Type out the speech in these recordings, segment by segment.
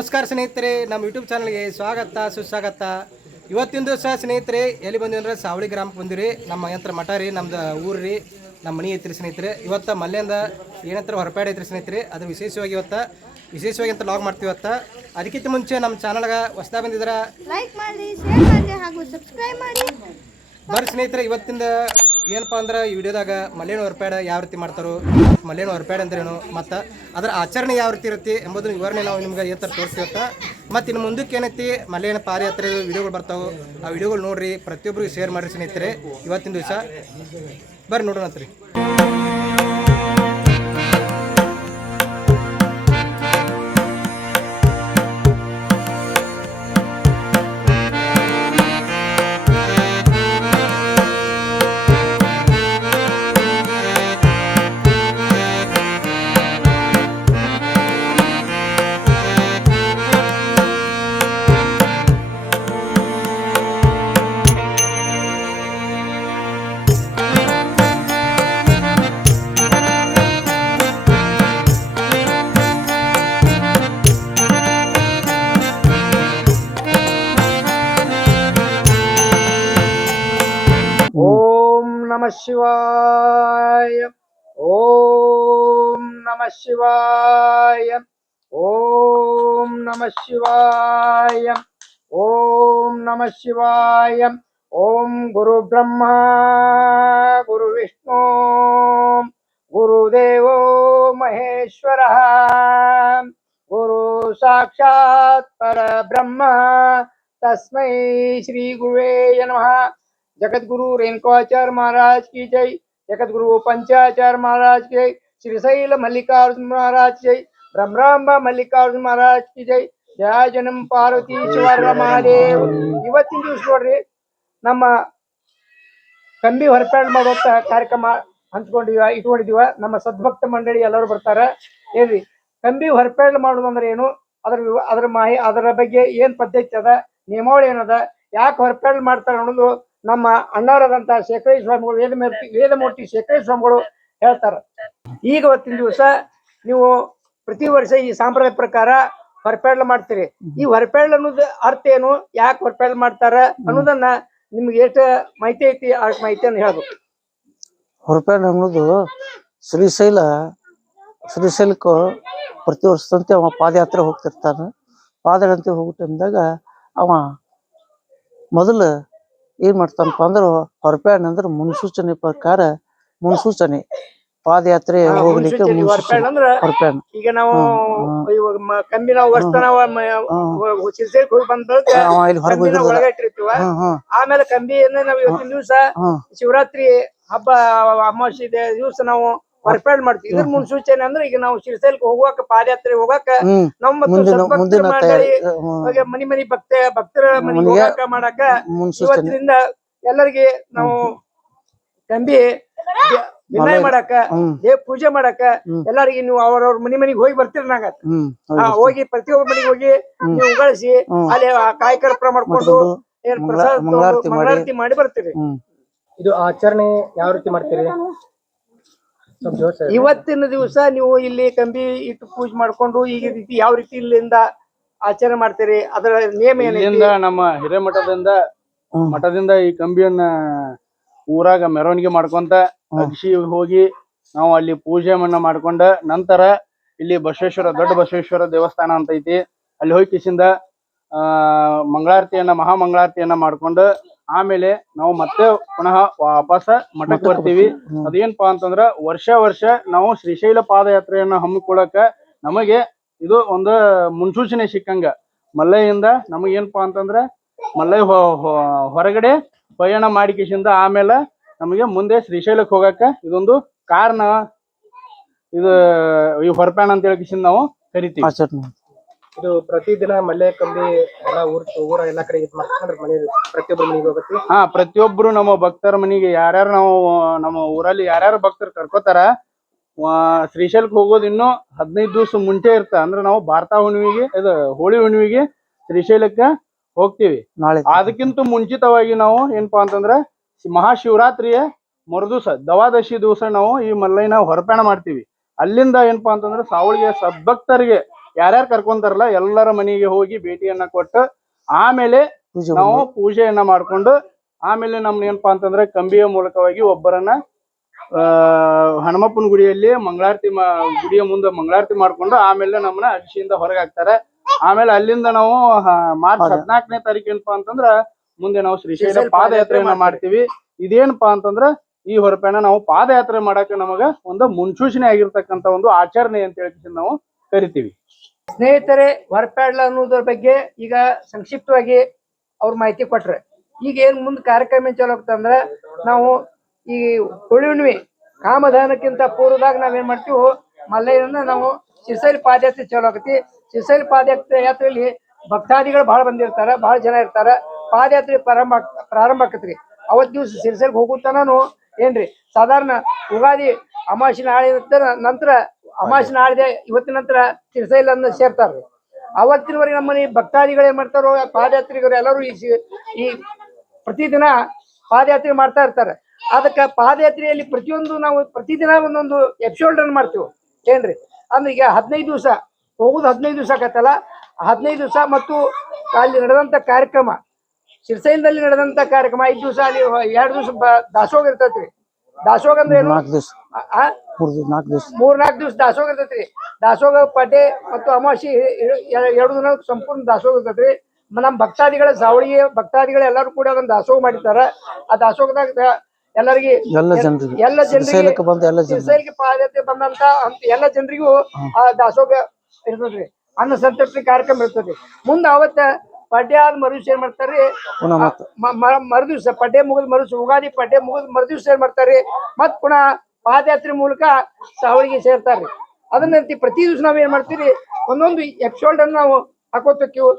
ನಮಸ್ಕಾರ ಸ್ನೇಹಿತರೆ, ನಮ್ಮ ಯೂಟ್ಯೂಬ್ ಚಾನಲ್ಗೆ ಸ್ವಾಗತ ಸುಸ್ವಾಗತ. ಇವತ್ತಿನ ದಿವಸ ಸ್ನೇಹಿತರೆ ಎಲ್ಲಿ ಬಂದಿವಿ ಅಂದ್ರೆ ಸಾವಳಿ ಗ್ರಾಮಕ್ಕೆ ಬಂದಿರಿ. ನಮ್ಮ ಯಂತ್ರ ಮಠ ರೀ, ನಮ್ದು ಊರು ರೀ, ನಮ್ಮ ಮನೆ ಐತ್ರಿ ಸ್ನೇಹಿತರೆ. ಇವತ್ತು ಮಲ್ಲೆಯಿಂದ ಏನಂತಾರೆ ಹೊರಪಾಡಿ ಐತ್ರಿ ಸ್ನೇಹಿತರೆ. ಅದು ವಿಶೇಷವಾಗಿ ಅಂತ ಲಾಗ್ ಮಾಡ್ತೀವಿ ಇವತ್ತು. ಅದಕ್ಕಿಂತ ಮುಂಚೆ ನಮ್ಮ ಚಾನಲ್ಗೆ ಹೊಸದಾಗಿ ಬಂದಿದ್ರೆ ಲೈಕ್ ಮಾಡಿ, ಶೇರ್ ಮಾಡಿ ಹಾಗೂ ಸಬ್ಸ್ಕ್ರೈಬ್ ಮಾಡಿ. ಬರ್ರಿ ಸ್ನೇಹಿತರೆ, ಇವತ್ತಿಂದ ಏನಪ್ಪ ಅಂದ್ರೆ ಈ ವಿಡಿಯೋದಾಗ ಮಲ್ಲೇನು ಹೊರಪಾಡ ಯಾವ ರೀತಿ ಮಾಡ್ತಾರೋ, ಮಲ್ಲೇನು ಹೊರಪಾಡ ಅಂದ್ರೇನು, ಮತ್ತು ಅದರ ಆಚರಣೆ ಯಾವ ರೀತಿ ಇರುತ್ತೆ ಎಂಬುದನ್ನು ವಿವರಣೆ ನಾವು ನಿಮ್ಗೆ ಈ ಥರ ತೋರಿಸ್ತೀವತ್ತ. ಮತ್ತು ಇನ್ನು ಮುಂದಕ್ಕೆ ಏನೈತಿ ಮಲ್ಲೇನ ಪಾದಯಾತ್ರೆ ವಿಡಿಯೋಗಳು ಬರ್ತಾವೆ, ಆ ವಿಡಿಯೋಗಳು ನೋಡ್ರಿ, ಪ್ರತಿಯೊಬ್ಬರಿಗೆ ಶೇರ್ ಮಾಡಿರಿ ಸ್ನೇಹಿತರೆ. ಇವತ್ತಿನ ದಿವಸ ಬರ್ರಿ ನೋಡೋಣಂತ್ರಿ. ಓಂ ನಮಃ ಶಿವಾಯ, ಓಂ ನಮಃ ಶಿವಾಯ, ಓಂ ನಮಃ ಶಿವಾಯ, ಓಂ ನಮಃ ಶಿವಾಯ. ಓಂ ಗುರು ಬ್ರಹ್ಮ ಗುರು ವಿಷ್ಣು ಗುರುದೇವೋ ಮಹೇಶ್ವರ ಗುರು ಸಾಕ್ಷಾತ್ ಪರಬ್ರಹ್ಮ ತಸ್ಮೈ ಶ್ರೀ ಗುರುವೇ ನಮಃ. जगतगुरु रेणुकाचार्य महाराज की जय, जगतगुरु पंचाचार्य महाराज की जय, श्रीशैल मल्लिकार्जुन महाराज की जय, ब्रह्मरांबा मल्लिकार्जुन महाराज की जय. जय जनम पार्वती शिवर महादेव. ಇವತ್ತಿನ ದಿವಸ ನೋಡ್ರಿ, ನಮ್ಮ ಕಂಬಿ ಹೊರಪಾಡು ಮಾಡೋ ಕಾರ್ಯಕ್ರಮ ಇಟ್ಕೊಂಡಿದೀವ. ನಮ್ಮ ಸದ್ಭಕ್ತ ಮಂಡಳಿ ಎಲ್ಲರೂ ಬರ್ತಾರೆ. ಏನ್ರಿ ಕಂಬಿ ಹೊರಪಾಡು ಮಾಡೋದು ಅಂದ್ರೆ ಏನು, ಅದರ ಬಗ್ಗೆ ಏನ್ ಪದ್ಧತಿ ಅದ, ನಿಯಮಾವಳಿ ಏನದ, ಯಾಕೆ ಹೊರಪಾಡು ಮಾಡ್ತಾರೆ ಅನ್ನೋದು ನಮ್ಮ ಅಣ್ಣವರಾದಂತಹ ಶೇಖರ ಸ್ವಾಮಿಗಳು, ವೇದಮೂರ್ತಿ ಶೇಖರ ಸ್ವಾಮಿಗಳು ಹೇಳ್ತಾರ. ಈಗ ಇವತ್ತಿನ ದಿವಸ ನೀವು ಪ್ರತಿ ವರ್ಷ ಈ ಸಂಪ್ರದಾಯ ಪ್ರಕಾರ ಹೊರಪಾಡ್ಲ ಮಾಡ್ತೀರಿ. ಈ ಹೊರಪಾಡ್ಲ ಅನ್ನೋದು ಅರ್ಥ ಏನು, ಯಾಕೆ ಹೊರಪಾಡ್ಲ ಮಾಡ್ತಾರ ಅನ್ನೋದನ್ನ ನಿಮ್ಗೆ ಎಷ್ಟು ಮಾಹಿತಿ ಐತಿ ಆ ಮಾಹಿತಿಯನ್ನು ಹೇಳ್ಬೇಕು. ಹೊರಪಾಡು ಅನ್ನೋದು ಶ್ರೀಶೈಲಕ್ಕೂ ಪ್ರತಿ ವರ್ಷದಂತೆ ಅವ ಪಾದಯಾತ್ರೆ ಹೋಗ್ತಿರ್ತಾನ. ಪಾದಯಾತ್ರೆ ಹೋಗೋ ಟೈಮ್ದಾಗ ಅವ ಮೊದಲು ಏನ್ ಮಾಡ್ತಾನಪ್ಪ ಅಂದ್ರೆ ಹೊರಪಾಡು ಅಂದ್ರೆ ಮುನ್ಸೂಚನೆ ಪ್ರಕಾರ, ಮುನ್ಸೂಚನೆ ಪಾದಯಾತ್ರೆ ಹೋಗ್ಲಿಕ್ಕೆ ಹೊರಪಾಡು. ಈಗ ನಾವು ಕಂಬಿ ನಾವು ವರ್ಷ ಹೋಗಿ ಬಂದಾಗ ಒಳಗಿಟ್ಟಿರ್ತೀವ. ಆಮೇಲೆ ಕಂಬಿಯನ್ನ ನಾವು ಇವತ್ತಿನ ದಿವಸ ಶಿವರಾತ್ರಿ ಹಬ್ಬ ಅಮಾವಾಸ್ಯೆ ದಿವಸ ನಾವು ಹೊರಪಾಡು ಮಾಡ್ತೀವಿ. ಇದ್ರ ಮುನ್ಸೂಚನೆ ಅಂದ್ರೆ ಈಗ ನಾವು ಶ್ರೀಶೈಲಕ್ಕೆ ಹೋಗುವಾಗ, ಪಾದಯಾತ್ರೆ ಹೋಗಾಕ ನಮ್ಮ ಮನಿ ಭಕ್ತರ ಮನೆಗೆ ಹೋಗಾಕ ಮಾಡಾಕ ಇವತ್ತಿನಿಂದ ಎಲ್ಲರಿಗೆ ನಾವು ಕಂಬಿ ವಿನಯ ಮಾಡಾಕ, ದೇವ್ ಪೂಜೆ ಮಾಡಾಕ ಎಲ್ಲರಿಗೆ ನೀವು ಅವ್ರವ್ರ ಮನಿಗೆ ಹೋಗಿ ಬರ್ತೀರಿ. ನಾಗ ಹೋಗಿ ಪ್ರತಿಯೊಬ್ಬರ ಮನೆಗೆ ಹೋಗಿ ನೀವು ಉಗಳಿಸಿ ಅಲ್ಲಿ ಕಾಯಕರ್ಪಣೆ ಮಾಡ್ಕೊಂಡು ಏನ್ ಪ್ರಸಾದ ಮಂಗಳಾರತಿ ಮಾಡಿ ಬರ್ತೀರಿ. ಇದು ಆಚರಣೆ ಯಾವ ರೀತಿ ಮಾಡ್ತೀರಿ? ಇವತ್ತಿನ ದಿವಸ ನೀವು ಇಲ್ಲಿ ಕಂಬಿ ಇಟ್ಟು ಪೂಜೆ ಮಾಡ್ಕೊಂಡು ಈಗ ರೀತಿ ಯಾವ ರೀತಿ ಇಲ್ಲಿಂದ ಆಚರಣೆ ಮಾಡ್ತೀರಿ, ಅದರ ನಿಯಮ ಏನಿದೆ? ನಮ್ಮ ಮಠದಿಂದ ಈ ಕಂಬಿಯನ್ನ ಊರಾಗ ಮೆರವಣಿಗೆ ಮಾಡ್ಕೊಂತ ಅಗಸಿ ಹೋಗಿ ನಾವು ಅಲ್ಲಿ ಪೂಜೆ ಮಾಡ್ಕೊಂಡ ನಂತರ ಇಲ್ಲಿ ದೊಡ್ಡ ಬಸವೇಶ್ವರ ದೇವಸ್ಥಾನ ಅಂತ ಐತಿ, ಅಲ್ಲಿ ಹೋಗಿ ಕಿಸಿಂದ ಮಹಾ ಮಂಗಳಾರತಿಯನ್ನ ಮಾಡ್ಕೊಂಡು ಆಮೇಲೆ ನಾವು ಮತ್ತೆ ಪುನಃ ವಾಪಸ್ ಮಠಕ್ಕೆ ಬರ್ತೀವಿ. ಅದೇನಪ್ಪಾ ಅಂತಂದ್ರ ವರ್ಷ ನಾವು ಶ್ರೀಶೈಲ ಪಾದಯಾತ್ರೆಯನ್ನ ಹಮ್ಮಿಕೊಳ್ಳಕ ನಮಗೆ ಇದು ಒಂದು ಮುನ್ಸೂಚನೆ ಸಿಕ್ಕಂಗ. ಮಲ್ಲಯ್ಯಿಂದ ನಮಗೇನಪ್ಪಾ ಅಂತಂದ್ರ ಮಲ್ಲಯ್ಯ ಹೊರಗಡೆ ಪಯಣ ಮಾಡಿಕಿಸಿಂದ ಆಮೇಲೆ ನಮಗೆ ಮುಂದೆ ಶ್ರೀಶೈಲಕ್ಕೆ ಹೋಗಕ ಇದೊಂದು ಕಾರಣ. ಇದು ಈ ಹೊರಪಾಣ ಅಂತ ಹೇಳಿ ನಾವು ಕರಿತೀವಿ. ಇದು ಪ್ರತಿದಿನ ಮಲ್ಲೆ ಕಂಬಿ ಎಲ್ಲ ಊರ ಎಲ್ಲಾ ಕಡೆ ಪ್ರತಿಯೊಬ್ಬರ ಮನೆಗೆ ಹೋಗತ್ತಿ. ಪ್ರತಿಯೊಬ್ರು ನಮ್ಮ ಭಕ್ತರ ಮನೆಗೆ ಯಾರ್ಯಾರು ನಾವು ನಮ್ಮ ಊರಲ್ಲಿ ಯಾರ್ಯಾರು ಭಕ್ತರು ಕರ್ಕೋತಾರ, ಶ್ರೀಶೈಲಕ್ಕೆ ಹೋಗೋದು ಇನ್ನೂ 15 ದಿವಸ ಮುಂಚೆ ಇರ್ತ. ಅಂದ್ರೆ ನಾವು ಭಾರತ ಹುಣ್ಣಿಮೆಗೆ ಹೋಳಿ ಹುಣ್ಣಿಮೆಗೆ ಶ್ರೀಶೈಲಕ್ಕೆ ಹೋಗ್ತೀವಿ. ಅದಕ್ಕಿಂತ ಮುಂಚಿತವಾಗಿ ನಾವು ಏನಪ್ಪಾ ಅಂತಂದ್ರ ಮಹಾಶಿವರಾತ್ರಿಯ ಮರುದಿವಸ ದವಾದಶಿ ದಿವಸ ನಾವು ಈ ಮಲ್ಲಯ್ಯನ ಹೊರಪಾಣ ಮಾಡ್ತೀವಿ. ಅಲ್ಲಿಂದ ಏನಪ್ಪಾ ಅಂತಂದ್ರೆ ಸಾವಳಿಗೆ ಸದ್ಭಕ್ತರಿಗೆ ಯಾರ್ಯಾರು ಕರ್ಕೊಂತಾರಲ್ಲ ಎಲ್ಲರ ಮನೆಗೆ ಹೋಗಿ ಭೇಟಿಯನ್ನ ಕೊಟ್ಟು ಆಮೇಲೆ ಪೂಜೆ ನಾವು ಪೂಜೆಯನ್ನ ಮಾಡ್ಕೊಂಡು ಆಮೇಲೆ ನಮ್ನ ಏನಪ್ಪಾ ಅಂತಂದ್ರೆ ಕಂಬಿಯ ಮೂಲಕವಾಗಿ ಒಬ್ಬರನ್ನ ಹನುಮಪ್ಪನ ಗುಡಿಯಲ್ಲಿ ಗುಡಿಯ ಮುಂದೆ ಮಂಗಳಾರತಿ ಮಾಡ್ಕೊಂಡು ಆಮೇಲೆ ನಮ್ಮನ್ನ ಅಡಿಸಿಯಿಂದ ಹೊರಗೆ ಹಾಕ್ತಾರೆ. ಆಮೇಲೆ ಅಲ್ಲಿಂದ ನಾವು ಮಾರ್ಚ್ 14ನೇ ತಾರೀಕು ಏನಪ್ಪಾ ಅಂತಂದ್ರ ಮುಂದೆ ನಾವು ಶ್ರೀಶೈಲ ಪಾದಯಾತ್ರೆಯನ್ನ ಮಾಡ್ತೀವಿ. ಇದೇನಪ್ಪಾ ಅಂತಂದ್ರ ಈ ಹೊರಪಯಣ ನಾವು ಪಾದಯಾತ್ರೆ ಮಾಡಕ್ಕೆ ನಮಗ ಒಂದು ಮುನ್ಸೂಚನೆ ಆಗಿರ್ತಕ್ಕಂಥ ಒಂದು ಆಚರಣೆ ಅಂತ ಹೇಳಿ ನಾವು ಕರಿತೀವಿ. ಸ್ನೇಹಿತರೆ, ಹೊರಪ್ಯಾಡ್ಲ ಅನ್ನೋದ್ರ ಬಗ್ಗೆ ಈಗ ಸಂಕ್ಷಿಪ್ತವಾಗಿ ಅವ್ರ ಮಾಹಿತಿ ಕೊಟ್ರೆ, ಈಗ ಏನ್ ಮುಂದೆ ಕಾರ್ಯಕ್ರಮ ಚಲೋ ಆಗ್ತಂದ್ರ ನಾವು ಈ ಹುಣ್ಣಿಮೆ ಕಾಮಧಾನಕ್ಕಿಂತ ಪೂರ್ವದಾಗ ನಾವೇನ್ ಮಾಡ್ತೀವಿ, ಮಲ್ಲಯ್ಯನ ನಾವು ಶ್ರೀಶೈಲ ಪಾದಯಾತ್ರೆ ಚಲೋ ಆಗತಿ. ಶ್ರೀಶೈಲ ಪಾದಯಾತ್ರೆಯಲ್ಲಿ ಭಕ್ತಾದಿಗಳು ಬಹಳ ಬಂದಿರ್ತಾರ, ಬಹಳ ಜನ ಇರ್ತಾರ. ಪಾದಯಾತ್ರೆ ಪ್ರಾರಂಭ ಆಕತ್ರಿ. ಅವತ್ ದಿವ್ಸ ಶ್ರೀಶೈಲ ಹೋಗುತ್ತಾನು ಏನ್ರಿ ಸಾಧಾರಣ ಯುಗಾದಿ ಅಮಾವಾಸ್ಯೆ ನಾಳೆ ನಂತರ ಅಮಾವಾಸ್ಯೆ ನಾಳೆ ಇವತ್ತಿನ ನಂತರ ಶ್ರೀಶೈಲನ್ನ ಸೇರ್ತಾರ್ರಿ. ಅವತ್ತಿನವರೆಗೆ ನಮ್ಮನೆ ಭಕ್ತಾದಿಗಳು ಏನ್ ಮಾಡ್ತಾರೋ, ಪಾದಯಾತ್ರಿಗರು ಎಲ್ಲರೂ ಈ ಪ್ರತಿದಿನ ಪಾದಯಾತ್ರೆ ಮಾಡ್ತಾ ಇರ್ತಾರೆ. ಅದಕ್ಕೆ ಪಾದಯಾತ್ರೆಯಲ್ಲಿ ನಾವು ಪ್ರತಿದಿನ ಒಂದೊಂದು ಎಪಿಸೋಡ್ ಅನ್ನು ಮಾಡ್ತೀವಿ ಏನ್ರಿ. ಅಂದ್ರೆ ಈಗ 15 ದಿವಸ ಹೋಗುದು 15 ದಿವಸ ಆಗತ್ತಲ್ಲ, 15 ದಿವಸ ಮತ್ತು ಅಲ್ಲಿ ನಡೆದಂತ ಕಾರ್ಯಕ್ರಮ, ಶ್ರೀಶೈಲದಲ್ಲಿ ನಡೆದಂತ ಕಾರ್ಯಕ್ರಮ 5 ದಿವಸ, ಅಲ್ಲಿ 2 ದಿವಸ ದಾಸೋಗ ಇರ್ತೈತ್ರಿ. ದಾಸೋಗ ಅಂದ್ರೆ ಏನು? 4 ದಿವಸ 3-4 ದಿವಸ ದಾಸೋಗ ಇರ್ತೈತ್ರಿ. ದಾಸೋಗ ಪಡ್ಡೆ ಮತ್ತು ಅಮಾವಾಸ್ಯೆ 2 ದಿನ ಸಂಪೂರ್ಣ ದಾಸೋಗ ಇರ್ತೈತ್ರಿ. ನಮ್ಮ ಭಕ್ತಾದಿಗಳ ಸಾವಳಿಗೆ ಭಕ್ತಾದಿಗಳು ಎಲ್ಲರೂ ಕೂಡ ಅದನ್ನ ದಾಸೋಗ ಮಾಡಿರ್ತಾರ. ಆ ದಾಸೋಗದಾಗ ಎಲ್ಲರಿಗೆ ಎಲ್ಲ ಜನರಿಗೆ ಶ್ರೀಶೈಲಿಗೆ ಪಾದಯಾತ್ರೆ ಬಂದಂತ ಎಲ್ಲ ಜನರಿಗೂ ಆ ದಾಸೋಗ ಇರ್ತದ್ರಿ. ಅನ್ನ ಸಂತರ್ಪಣೆ ಕಾರ್ಯಕ್ರಮ ಇರ್ತದೆ. ಮುಂದೆ ಅವತ್ತ ಪಡ್ಡೆ ಆದ ಮರುದಿವ್ಸ ಏನ್ ಮಾಡ್ತಾರ್ರಿ, ಮರುದಿವ್ಸ ಪಡ್ಡೆ ಮುಗಿದ ಮರುದಿವ್ಸ, ಯುಗಾದಿ ಪಡ್ಡೆ ಮುಗಿದ ಮರುದಿವ್ಸ ಏನ್ ಮಾಡ್ತಾರ್ರಿ, ಮತ್ ಪುನಃ ಪಾದಯಾತ್ರೆ ಮೂಲಕ ಸಾವಳಿಗೆ ಸೇರ್ತಾರ್ರಿ. ಅದನ್ನಂತಿ ಪ್ರತಿ ದಿವ್ಸ ನಾವ್ ಏನ್ ಮಾಡ್ತೀವಿ, ಒಂದೊಂದು ಎಪಿಸೋಡ್ ಅನ್ನು ನಾವು ಹಾಕೋತಕ್ಕಿವು.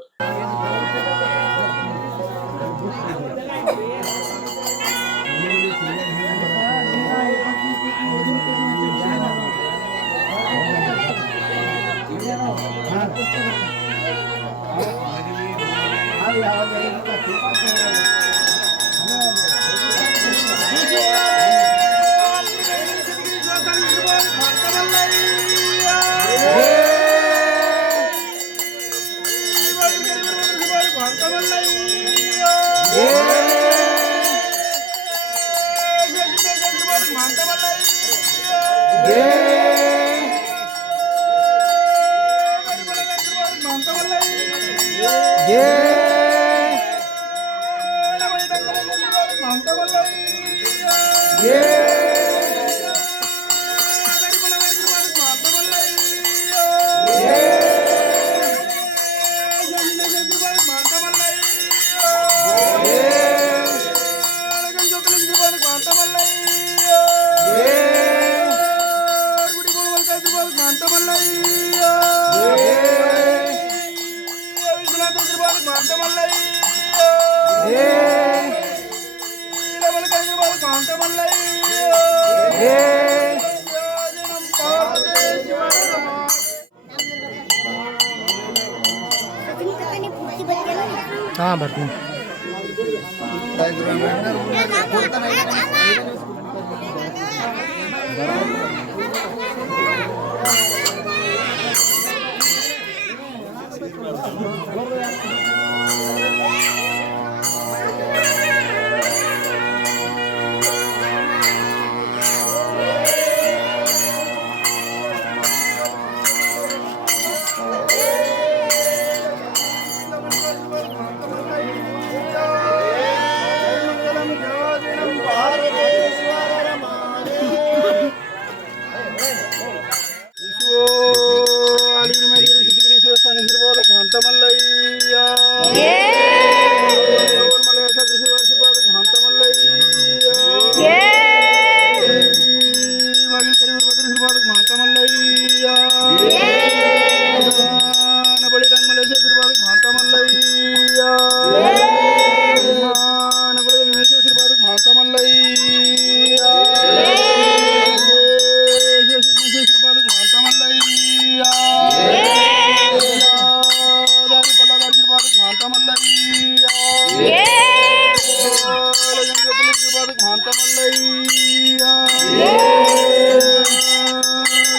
ಹಾ ಬರ್ತೀನಿ.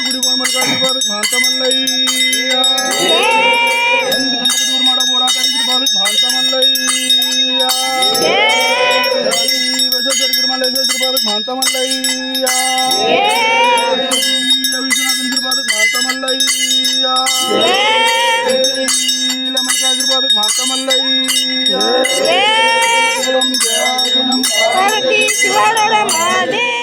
ಗುಡಿ दूर माडो बोरा काहीतरी बालक भांता मल्लय्या बसर गिरमाले बालक भांता मल्लय्या विश्वनाथ बालक भांता मल्लय्या लमन काजर बालक भांता मल्लय्या पार्वती शिवानोड महादेव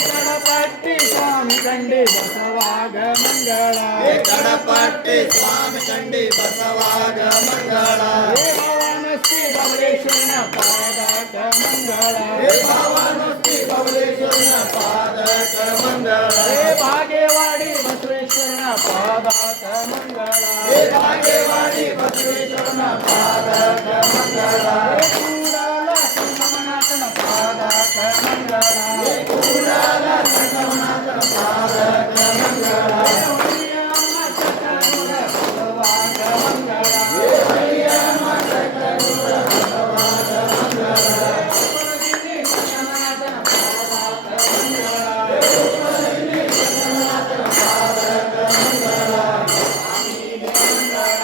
ಕಡಪಟ್ಟಿ ಸ್ವಾಮಿ ಕಂಡಿ ಬಸವಾಗ ಮಂಗಳ ಕಡಪಟ್ಟಿ ಸ್ವಾಮಿ ಕಂಡಿ ಬಸವಾಗ ಮಂಗಳ ಭಾವನಸ್ತಿ ಬಬಲೇಶ್ವರನ ಪಾದಕ ಮಂಗಳ ಭಾವನಸ್ತಿ ಬಬಲೇಶ್ವರನ ಪಾದಕ ಮಂಗಳ ಭಾಗ್ಯವಾಡಿ ಬಸವೇಶ್ವರನ ಪಾದಕ ಮಂಗಳ ಭಾಗ್ಯವಾಡಿ ಬಸವೇಶ್ವರನ ಪಾದಕ ಮಂಗಳ ಕೂಡಲ ಸಂಗಮನಾಥನ ಪಾದಕ ಮಂಗಳ ಕೂಡಲ ಸಂಗಮನಾಥನ ಪಾದಕ ಮಂಗಳ ಹರಿಯಮ್ಮ ಚಕ್ರನೂರ ಬಸವಾಗ ಮಂಗಳ ಹರಿಯಮ್ಮ ಚಕ್ರನೂರ ಬಸವಾಗ ಮಂಗಳ ಉಪದಿನಿ ಸಂಗಮನಾಥನ ಪಾದಕ ಮಂಗಳ ಸ್ವಾಮಿಗೆ ಮಂಗಳ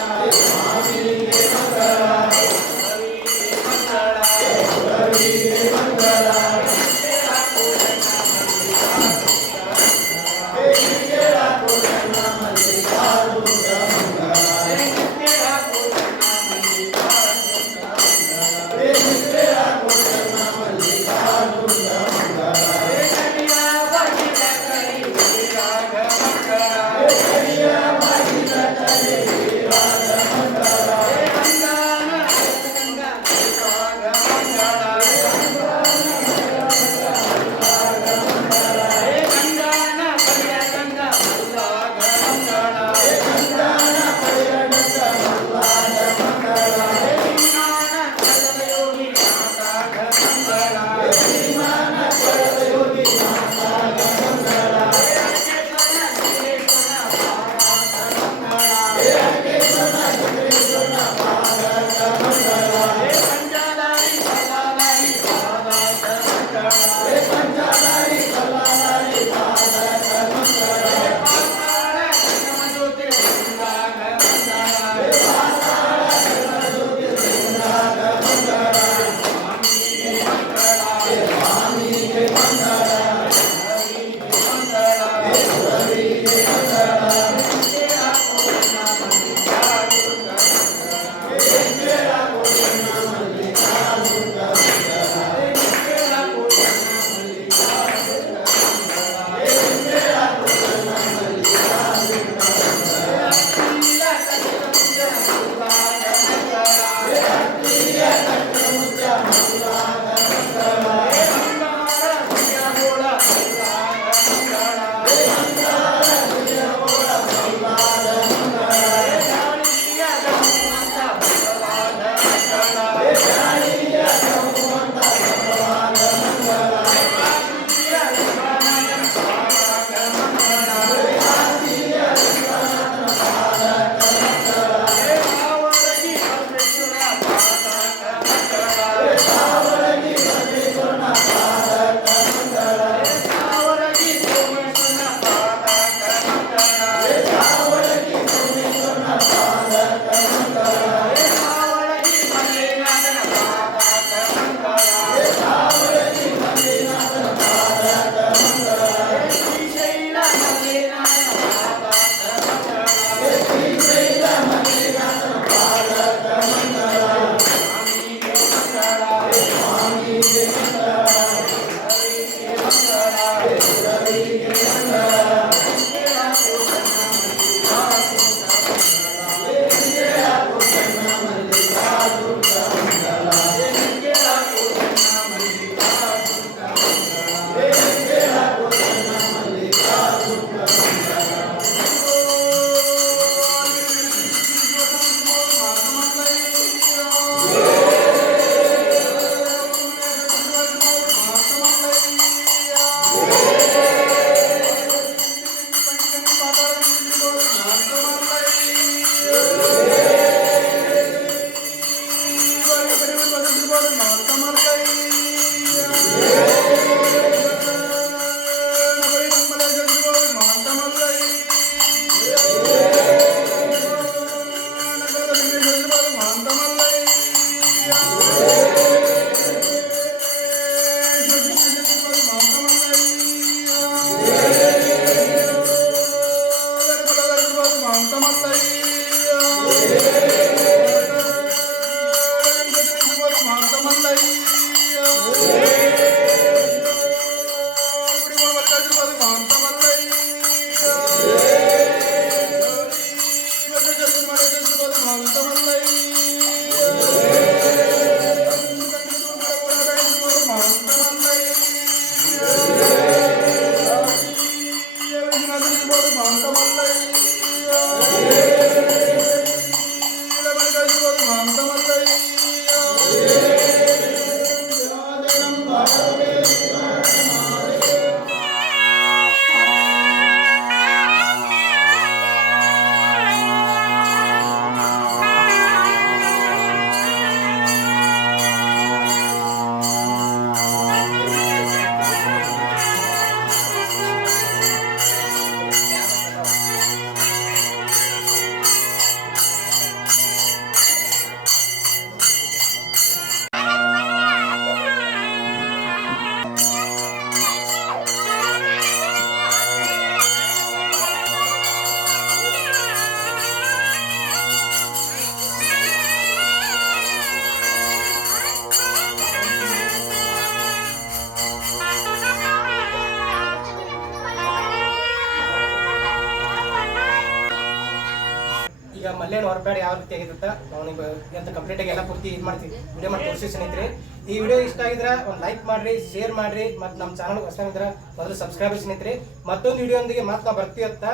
ಈಗ ಮಲ್ಲೇನ ಹೊರಪಾಡಿ ಯಾವ ರೀತಿ ಆಗಿರುತ್ತೆ ನಾವು ನಿಮ್ಗೆ ಅಂತ ಕಂಪ್ಲೀಟಾಗಿ ಎಲ್ಲ ಪೂರ್ತಿ ಇದು ಮಾಡ್ತೀವಿ ವಿಡಿಯೋ ಮಾಡಿ ತೋರಿಸಿ ಸ್ನೇಹಿತರೆ. ಈ ವಿಡಿಯೋ ಇಷ್ಟ ಆಗಿದ್ರೆ ಒಂದು ಲೈಕ್ ಮಾಡ್ರಿ, ಶೇರ್ ಮಾಡ್ರಿ, ಮತ್ತು ನಮ್ಮ ಚಾನಲ್ ಹೊಸದಾಗಿದ್ರೆ ಮೊದಲು ಸಬ್ಸ್ಕ್ರೈಬ್ ಸ್ನೇಹಿತರೆ. ಮತ್ತೊಂದು ವಿಡಿಯೋ ಮತ್ತೆ ನಾವು ಬರ್ತೀವತ್ತ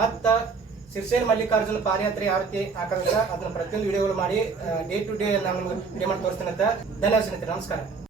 ಮತ್ತು ಸಿರ್ಸೇಲ್ ಮಲ್ಲಿಕಾರ್ಜುನ ಪಾದಯಾತ್ರೆ ಯಾವ ರೀತಿ ಹಾಕೋದಿಲ್ಲ ಅದನ್ನ ಪ್ರತಿಯೊಂದು ವಿಡಿಯೋಗಳು ಮಾಡಿ ಡೇ ಟು ಡೇ ನಾನು ವಿಡಿಯೋ ಮಾಡಿ ತೋರಿಸ್ತೀನಿ ಅಂತ. ಧನ್ಯವಾದ ಸ್ನೇಹಿತರೆ, ನಮಸ್ಕಾರ.